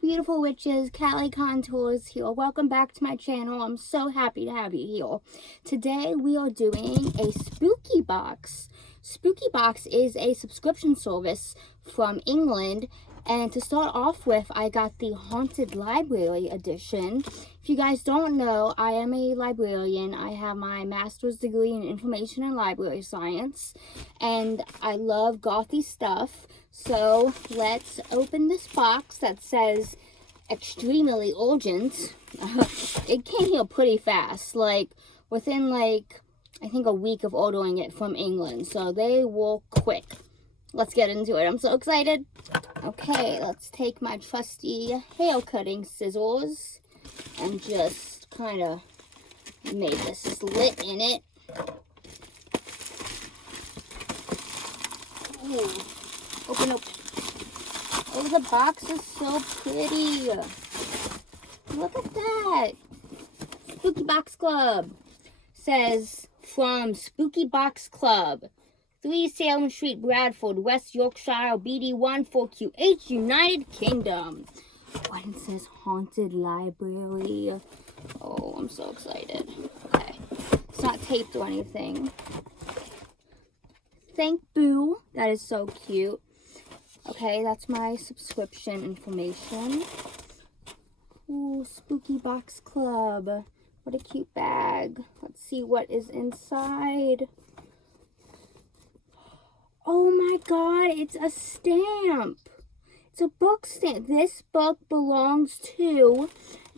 beautiful witches, Callie Contours here. Welcome back to my channel. I'm so happy to have you here. Today we are doing a spooky box. Spooky Box is a subscription service from England, and to start off with, I got the Haunted Library edition. If you guys don't know, I am a librarian. I have my master's degree in information and library science, and I love gothy stuff. So let's open this box that says extremely urgent. It came here pretty fast, like within I think a week of ordering it from England. So they were quick. Let's get into it. I'm so excited. Okay, let's take my trusty hair cutting scissors and just kind of make a slit in it. Ooh. Open up. Oh, the box is so pretty. Look at that. Spooky Box Club. Says, from Spooky Box Club. 3 Salem Street, Bradford, West Yorkshire, BD1 4QH, United Kingdom. Oh, and it says Haunted Library. Oh, I'm so excited. Okay. It's not taped or anything. Thank Boo. That is so cute. Okay, that's my subscription information. Ooh, Spooky Box Club. What a cute bag. Let's see what is inside. Oh my god, it's a stamp. It's a book stamp. This book belongs to,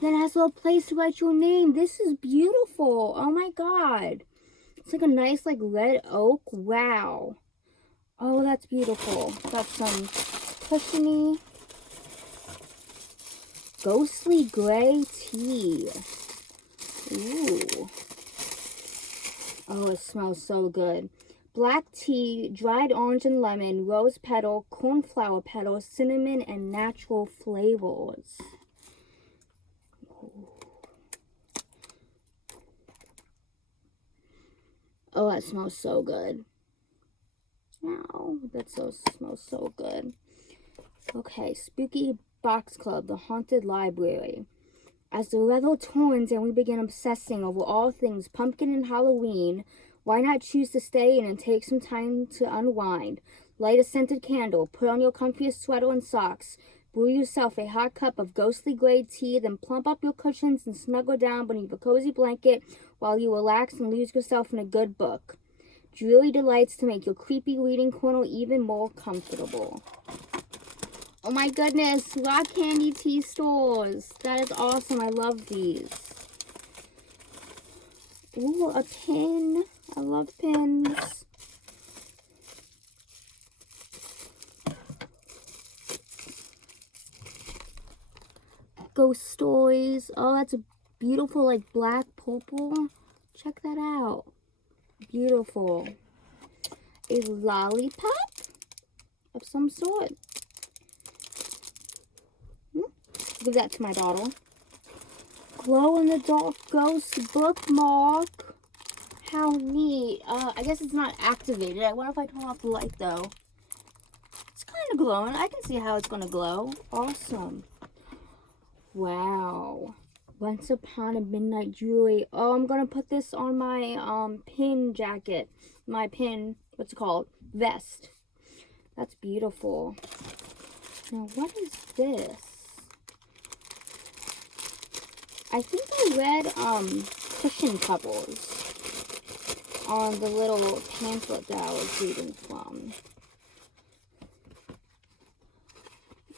then it has a little place to write your name. This is beautiful. Oh my god. It's like a nice red oak. Wow. Oh, that's beautiful. Got some cushiony, ghostly gray tea. Ooh. Oh, it smells so good. Black tea, dried orange and lemon, rose petal, cornflower petal, cinnamon, and natural flavors. Ooh. Oh, that smells so good. Wow, that smells so good. Okay, Spooky Box Club, the Haunted Library. As the weather turns and we begin obsessing over all things pumpkin and Halloween, why not choose to stay in and take some time to unwind? Light a scented candle, put on your comfiest sweater and socks, brew yourself a hot cup of ghostly gray tea, then plump up your cushions and snuggle down beneath a cozy blanket while you relax and lose yourself in a good book. Dreary delights to make your creepy reading corner even more comfortable. Oh my goodness, rock candy tea stores. That is awesome. I love these. Ooh, a pin. I love pins. Ghost stories. Oh, that's a beautiful black purple. Check that out. Beautiful. A lollipop of some sort. Give that to my daughter. Glow in the dark ghost bookmark. How neat. I guess it's not activated. I wonder if I turn off the light though. It's kind of glowing. I can see how it's going to glow. Awesome. Wow. Once Upon a Midnight Jewelry. Oh, I'm going to put this on my pin jacket. My pin, what's it called? Vest. That's beautiful. Now, what is this? I think I read cushion covers on the little pamphlet that I was reading from.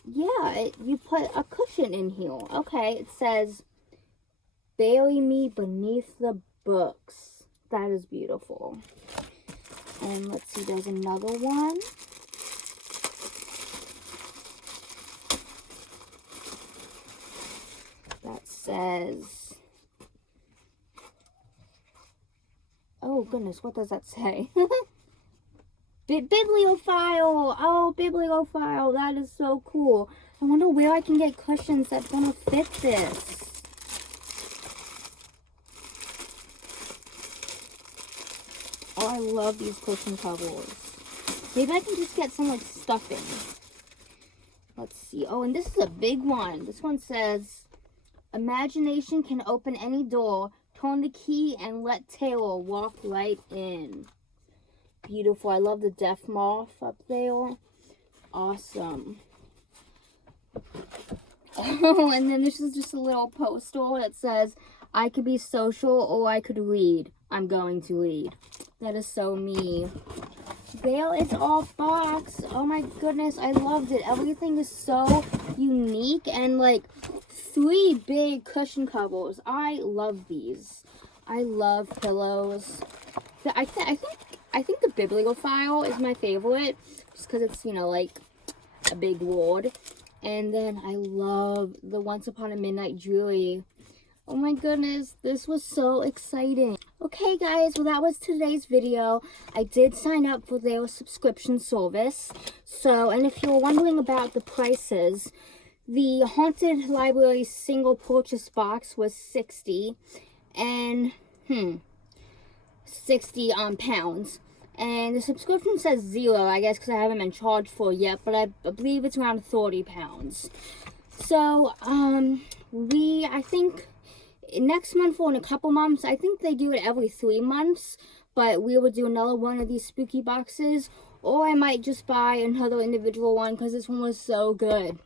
Yeah, you put a cushion in here. Okay, it says, bury me beneath the books. That is beautiful. And let's see, there's another one. That says, oh goodness, what does that say? Bibliophile. Oh, bibliophile. That is so cool. I wonder where I can get cushions that's gonna fit this. Oh, I love these cushion covers. Maybe I can just get some stuffing. Let's see. Oh, and this is a big one. This one says, imagination can open any door. Turn the key and let Taylor walk right in. Beautiful. I love the death moth up there. Awesome. Oh, and then this is just a little poster that says, I could be social or I could read. I'm going to read. That is so me. There is our box. Oh my goodness, I loved it. Everything is so unique and like 3 big cushion covers. I love these. I love pillows. I think the bibliophile is my favorite, just because it's, you know, like a big word. And then I love the Once Upon a Midnight Jewelry. Oh my goodness, this was so exciting. Okay guys, well that was today's video. I did sign up for their subscription service. So, and if you're wondering about the prices, the Haunted Library single purchase box was $60 and 60 pounds. And the subscription says 0, I guess, because I haven't been charged for it yet, but I believe it's around 30 pounds. So, I think next month or in a couple months, I think they do it every 3 months, but we will do another one of these spooky boxes, or I might just buy another individual one because this one was so good.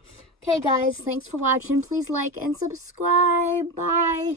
Okay guys, thanks for watching. Please like and subscribe. Bye.